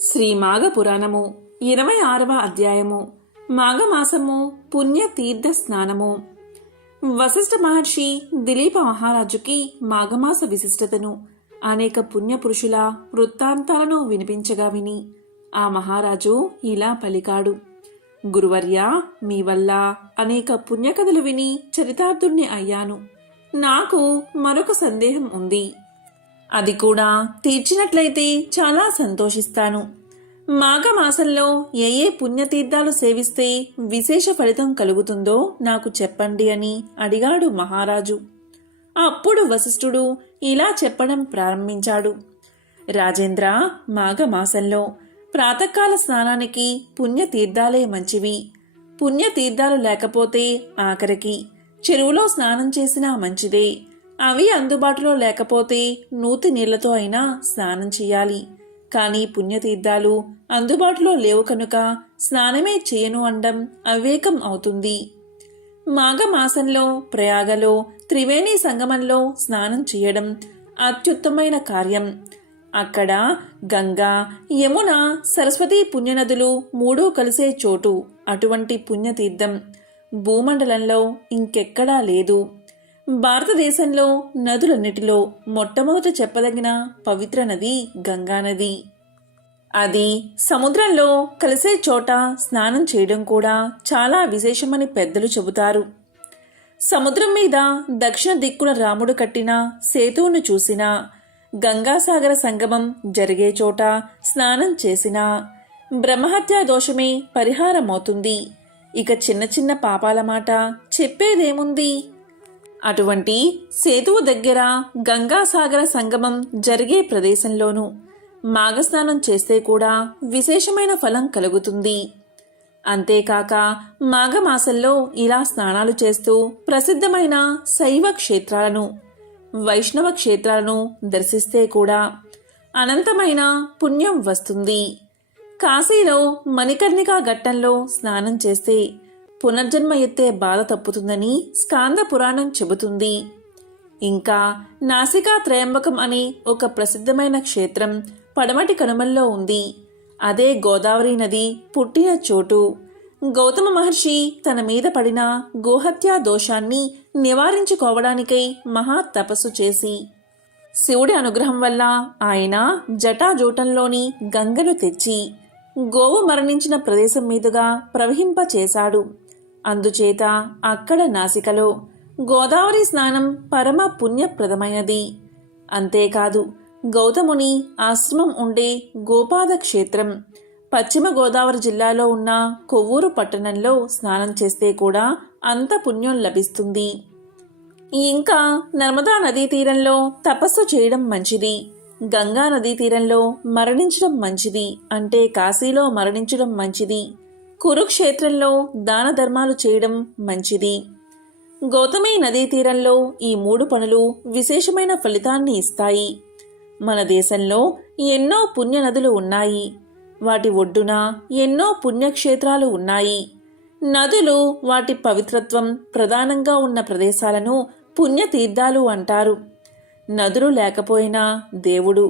శ్రీ మాఘ పురాణము 26వ అధ్యాయము మాఘమాసము పుణ్యతీర్థ స్నానము. వశిష్ఠ మహర్షి దిలీప మహారాజుకి మాఘమాస విశిష్టతను అనేక పుణ్యపురుషుల వృత్తాంతాలను వినిపించగా విని ఆ మహారాజు ఇలా పలికాడు. గురువర్యా, మీ వల్ల అనేక పుణ్యకథలు విని చరితార్థుణ్ణి అయ్యాను. నాకు మరొక సందేహం ఉంది. అది కూడా తీర్చినట్లయితే చాలా సంతోషిస్తాను. మాఘమాసంలో ఏ పుణ్యతీర్థాలు సేవిస్తే విశేష ఫలితం కలుగుతుందో నాకు చెప్పండి అని అడిగాడు మహారాజు. అప్పుడు వశిష్ఠుడు ఇలా చెప్పడం ప్రారంభించాడు. రాజేంద్ర, మాఘమాసంలో ప్రాతకాల స్నానానికి పుణ్యతీర్థాలే మంచివి. పుణ్యతీర్థాలు లేకపోతే ఆఖరికి చెరువులో స్నానం చేసినా మంచిదే. అవి అందుబాటులో లేకపోతే నూతి నీళ్లతో అయినా స్నానం చేయాలి. కానీ పుణ్యతీర్థాలు అందుబాటులో లేవు కనుక స్నానమే చేయను అనడం అవివేకం అవుతుంది. మాఘమాసంలో ప్రయాగలో త్రివేణి సంగమంలో స్నానం చేయడం అత్యుత్తమైన కార్యం. అక్కడ గంగా, యమున, సరస్వతి పుణ్యనదులు మూడూ కలిసే చోటు. అటువంటి పుణ్యతీర్థం భూమండలంలో ఇంకెక్కడా లేదు. భారతదేశంలో నదులన్నిటిలో మొట్టమొదట చెప్పదగిన పవిత్ర నది గంగానది. అది సముద్రంలో కలిసే చోట స్నానం చేయడం కూడా చాలా విశేషమని పెద్దలు చెబుతారు. సముద్రం మీద దక్షిణ దిక్కున రాముడు కట్టిన సేతువును చూసినా, గంగాసాగర సంగమం జరిగే చోట స్నానం చేసినా బ్రహ్మహత్యా దోషమే పరిహారమవుతుంది. ఇక చిన్న చిన్న పాపాల మాట చెప్పేదేముంది? అటువంటి సేతువు దగ్గర గంగాసాగర సంగమం జరిగే ప్రదేశంలోనూ మాఘస్నానం చేస్తే కూడా విశేషమైన ఫలం కలుగుతుంది. అంతేకాక మాఘమాసంలో ఇలా స్నానాలు చేస్తూ ప్రసిద్ధమైన శైవ క్షేత్రాలను, వైష్ణవ క్షేత్రాలను దర్శిస్తే కూడా అనంతమైన పుణ్యం వస్తుంది. కాశీలో మణికర్ణికా ఘట్టంలో స్నానం చేస్తే పునర్జన్మ ఎత్తే బాధ తప్పుతుందని స్కాంద పురాణం చెబుతుంది. ఇంకా నాసికా త్రయంబకం అనే ఒక ప్రసిద్ధమైన క్షేత్రం పడమటి కనుమల్లో ఉంది. అదే గోదావరి నది పుట్టిన చోటు. గౌతమ మహర్షి తన మీద పడిన గోహత్యా దోషాన్ని నివారించుకోవడానికై మహా తపస్సు చేసి శివుడి అనుగ్రహం వల్ల ఆయన జటాజూటంలోని గంగను తెచ్చి గోవు మరణించిన ప్రదేశం మీదుగా ప్రవహింపచేశాడు. అందుచేత అక్కడ నాసికలో గోదావరి స్నానం పరమ పుణ్యప్రదమైనది. అంతేకాదు, గౌతముని ఆశ్రమం ఉండే గోపాద క్షేత్రం పశ్చిమ గోదావరి జిల్లాలో ఉన్న కొవ్వూరు పట్టణంలో స్నానం చేస్తే కూడా అంత పుణ్యం లభిస్తుంది. ఇంకా నర్మదా నదీ తీరంలో తపస్సు చేయడం మంచిది. గంగా నదీ తీరంలో మరణించడం మంచిది, అంటే కాశీలో మరణించడం మంచిది. కురుక్షేత్రంలో దాన ధర్మాలు చేయడం మంచిది. గౌతమి నదీ తీరంలో ఈ 3 పనులు విశేషమైన ఫలితాన్ని ఇస్తాయి. మన దేశంలో ఎన్నో పుణ్య నదులు ఉన్నాయి. వాటి ఒడ్డున ఎన్నో పుణ్యక్షేత్రాలు ఉన్నాయి. నదులు, వాటి పవిత్రత్వం ప్రధానంగా ఉన్న ప్రదేశాలను పుణ్యతీర్థాలు అంటారు. నదులు లేకపోయినా దేవుడు,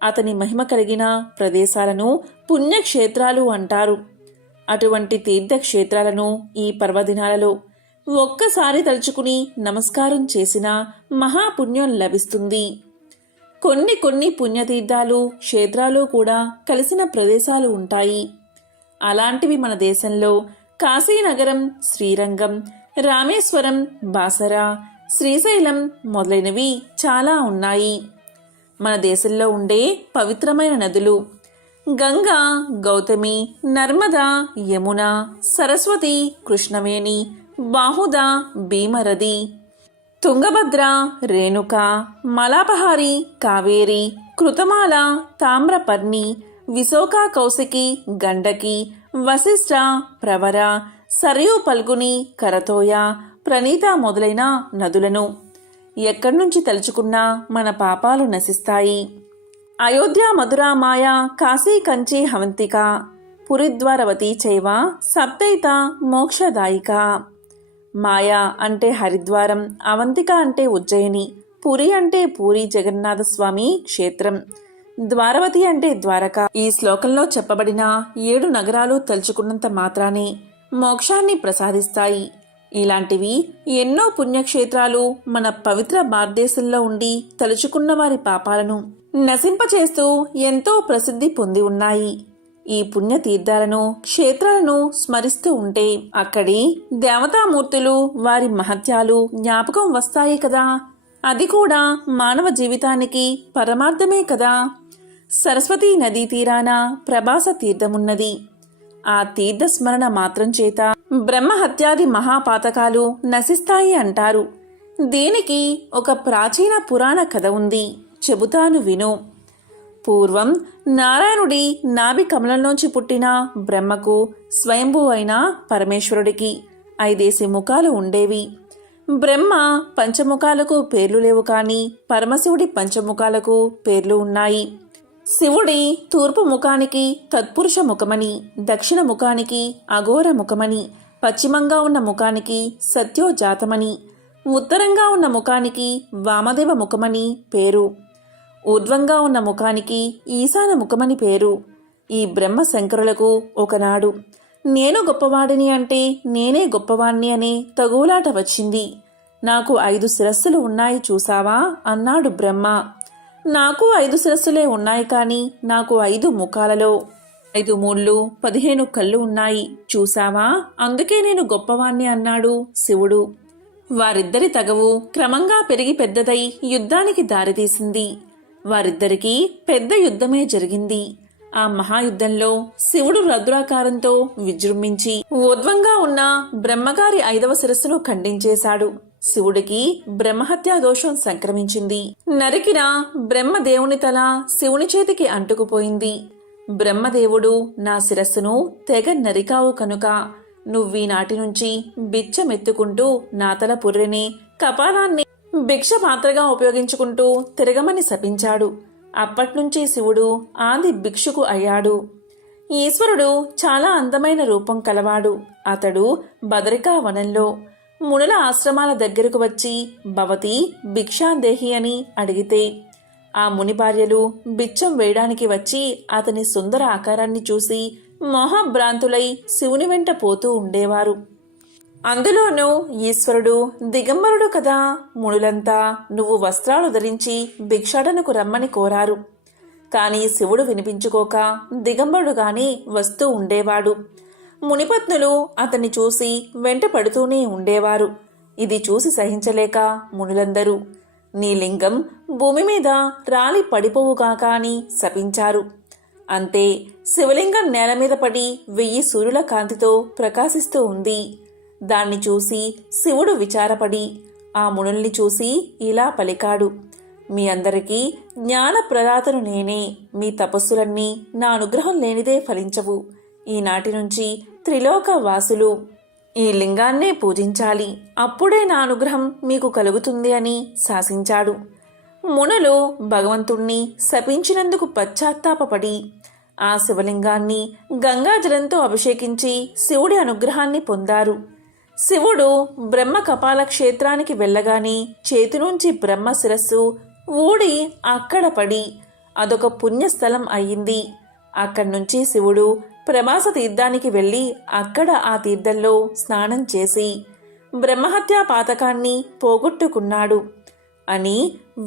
అతని మహిమ కలిగిన ప్రదేశాలను పుణ్యక్షేత్రాలు అంటారు. అటువంటి తీర్థక్షేత్రాలను ఈ పర్వదినాలలో ఒక్కసారి తలుచుకుని నమస్కారం చేసినా మహాపుణ్యం లభిస్తుంది. కొన్ని పుణ్యతీర్థాలు, క్షేత్రాలు కూడా కలిసిన ప్రదేశాలు ఉంటాయి. అలాంటివి మన దేశంలో కాశీనగరం, శ్రీరంగం, రామేశ్వరం, బాసరా, శ్రీశైలం మొదలైనవి చాలా ఉన్నాయి. మన దేశంలో ఉండే పవిత్రమైన నదులు గంగా, గౌతమి, నర్మదా, యమున, సరస్వతి, కృష్ణవేణి, బాహుద, భీమరది, తుంగభద్ర, రేణుక, మలాపహారి, కావేరి, కృతమాల, తామ్రపర్ణి, విశోక, కౌశికి, గండకి, వశిష్ఠ, ప్రవర, సరయూ, పల్గుని, కరతోయ, ప్రణీత మొదలైన నదులను ఎక్కడి నుంచి తలుచుకున్నా మన పాపాలు నశిస్తాయి. అయోధ్య, మధుర, మాయ, కాశీ, కంచి, హవంతిక, పురిద్వారవతి చైవ సప్తైత మోక్షదాయిక. మాయ అంటే హరిద్వారం, అవంతిక అంటే ఉజ్జయిని, పురి అంటే పూరి జగన్నాథస్వామి క్షేత్రం, ద్వారవతి అంటే ద్వారక. ఈ శ్లోకంలో చెప్పబడిన 7 నగరాలు తలుచుకున్నంత మాత్రానే మోక్షాన్ని ప్రసాదిస్తాయి. ఇలాంటివి ఎన్నో పుణ్యక్షేత్రాలు మన పవిత్ర భారతదేశంలో ఉండి తలుచుకున్న వారి పాపాలను నశింపచేస్తూ ఎంతో ప్రసిద్ధి పొంది ఉన్నాయి. ఈ పుణ్యతీర్థాలను క్షేత్రాలను స్మరిస్తూ ఉంటే అక్కడి దేవతామూర్తులు వారి మహత్యాలు జ్ఞాపకం వస్తాయి కదా. అది కూడా మానవ జీవితానికి పరమార్థమే కదా. సరస్వతీ నదీ తీరాన ప్రభాస తీర్థమున్నది. ఆ తీర్థస్మరణ మాత్రం చేత బ్రహ్మహత్యాది మహాపాతకాలు నశిస్తాయి అంటారు. దీనికి ఒక ప్రాచీన పురాణ కథ ఉంది, చెబుతాను విను. పూర్వం నారాయణుడి నాభి కమలంలోంచి పుట్టిన బ్రహ్మకు స్వయంభూ అయిన పరమేశ్వరుడికి 5 ముఖాలు ఉండేవి. బ్రహ్మ పంచముఖాలకు పేర్లు లేవు, కానీ పరమశివుడి పంచముఖాలకు పేర్లు ఉన్నాయి. శివుడి తూర్పు ముఖానికి తత్పురుష ముఖమని, దక్షిణ ముఖానికి అఘోర ముఖమని, పశ్చిమంగా ఉన్న ముఖానికి సత్యోజాతమని, ఉత్తరంగా ఉన్న ముఖానికి వామదేవ ముఖమని పేరు. ఊర్ధ్వంగా ఉన్న ముఖానికి ఈశాన ముఖమని పేరు. ఈ బ్రహ్మ శంకరులకు ఒకనాడు నేను గొప్పవాడిని అంటే నేనే గొప్పవాణ్ణి అనే తగులాట వచ్చింది. నాకు 5 శిరస్సులు ఉన్నాయి చూసావా అన్నాడు బ్రహ్మ. నాకు 5 శిరస్సులే ఉన్నాయి, కానీ నాకు 5 ముఖాలలో 5 మూళ్ళు 15 కళ్ళు ఉన్నాయి చూసావా, అందుకే నేను గొప్పవాణ్ణి అన్నాడు శివుడు. వారిద్దరి తగవు క్రమంగా పెరిగి పెద్దదై యుద్ధానికి దారితీసింది. వారిద్దరికీ పెద్ద యుద్ధమే జరిగింది. ఆ మహాయుద్ధంలో శివుడు రుద్రాకారంతో విజృంభించి ఊర్ధ్వంగా ఉన్న బ్రహ్మగారి 5వ శిరస్సును ఖండించేశాడు. శివుడికి బ్రహ్మహత్యా దోషం సంక్రమించింది. నరికిన బ్రహ్మదేవుని తల శివుని చేతికి అంటుకుపోయింది. బ్రహ్మదేవుడు, నా శిరస్సును తెగ నరికావు కనుక నువ్వీనాటి నుంచి బిచ్చమెత్తుకుంటూ నా తల పుర్రెని కపాలాన్ని భిక్ష పాత్రగా ఉపయోగించుకుంటూ తిరగమని శపించాడు. అప్పట్నుంచి శివుడు ఆది భిక్షుకు అయ్యాడు. ఈశ్వరుడు చాలా అందమైన రూపం కలవాడు. అతడు బదరికా వనంలో మునుల ఆశ్రమాల దగ్గరకు వచ్చి భవతి భిక్షాందేహి అని అడిగితే ఆ ముని భార్యలు బిచ్చం వేయడానికి వచ్చి అతని సుందర ఆకారాన్ని చూసి మోహభ్రాంతులై శివుని వెంట పోతూ ఉండేవారు. అందులోనూ ఈశ్వరుడు దిగంబరుడు కదా. మునులంతా నువ్వు వస్త్రాలు ధరించి భిక్షాటనకు రమ్మని కోరారు. కాని శివుడు వినిపించుకోక దిగంబరుడుగానే వస్తూ ఉండేవాడు. మునిపత్నులు అతన్ని చూసి వెంట పడుతూనే ఉండేవారు. ఇది చూసి సహించలేక మునులందరూ నీ లింగం భూమి మీద రాలి పడిపోవుగాక అని శపించారు. అంతే, శివలింగం నేల మీద పడి 1000 సూర్యుల కాంతితో ప్రకాశిస్తూ ఉంది. దాన్ని చూసి శివుడు విచారపడి ఆ మునుల్ని చూసి ఇలా పలికాడు, మీ అందరికీ జ్ఞాన ప్రదాతను నేనే. మీ తపస్సులన్నీ నా అనుగ్రహం లేనిదే ఫలించవు. ఈనాటి నుంచి త్రిలోక వాసులు ఈ లింగాన్నే పూజించాలి, అప్పుడే నా అనుగ్రహం మీకు కలుగుతుంది అని శాసించాడు. మునులు భగవంతుణ్ణి శపించినందుకు పశ్చాత్తాపపడి ఆ శివలింగాన్ని గంగాజలంతో అభిషేకించి శివుడి అనుగ్రహాన్ని పొందారు. శివుడు బ్రహ్మ కపాల క్షేత్రానికి వెళ్ళగానే చేతి నుంచి బ్రహ్మ శిరస్సు ఊడి అక్కడ పడి అదొక పుణ్యస్థలం అయ్యింది. అక్కడ్నుంచి శివుడు ప్రభాస తీర్థానికి వెళ్ళి అక్కడ ఆ తీర్థంలో స్నానం చేసి బ్రహ్మహత్యా పాతకాన్ని పోగొట్టుకున్నాడు అని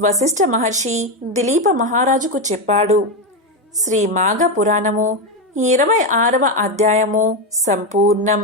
వశిష్ఠ మహర్షి దిలీప మహారాజుకు చెప్పాడు. శ్రీ మాఘ పురాణము 26వ అధ్యాయము సంపూర్ణం.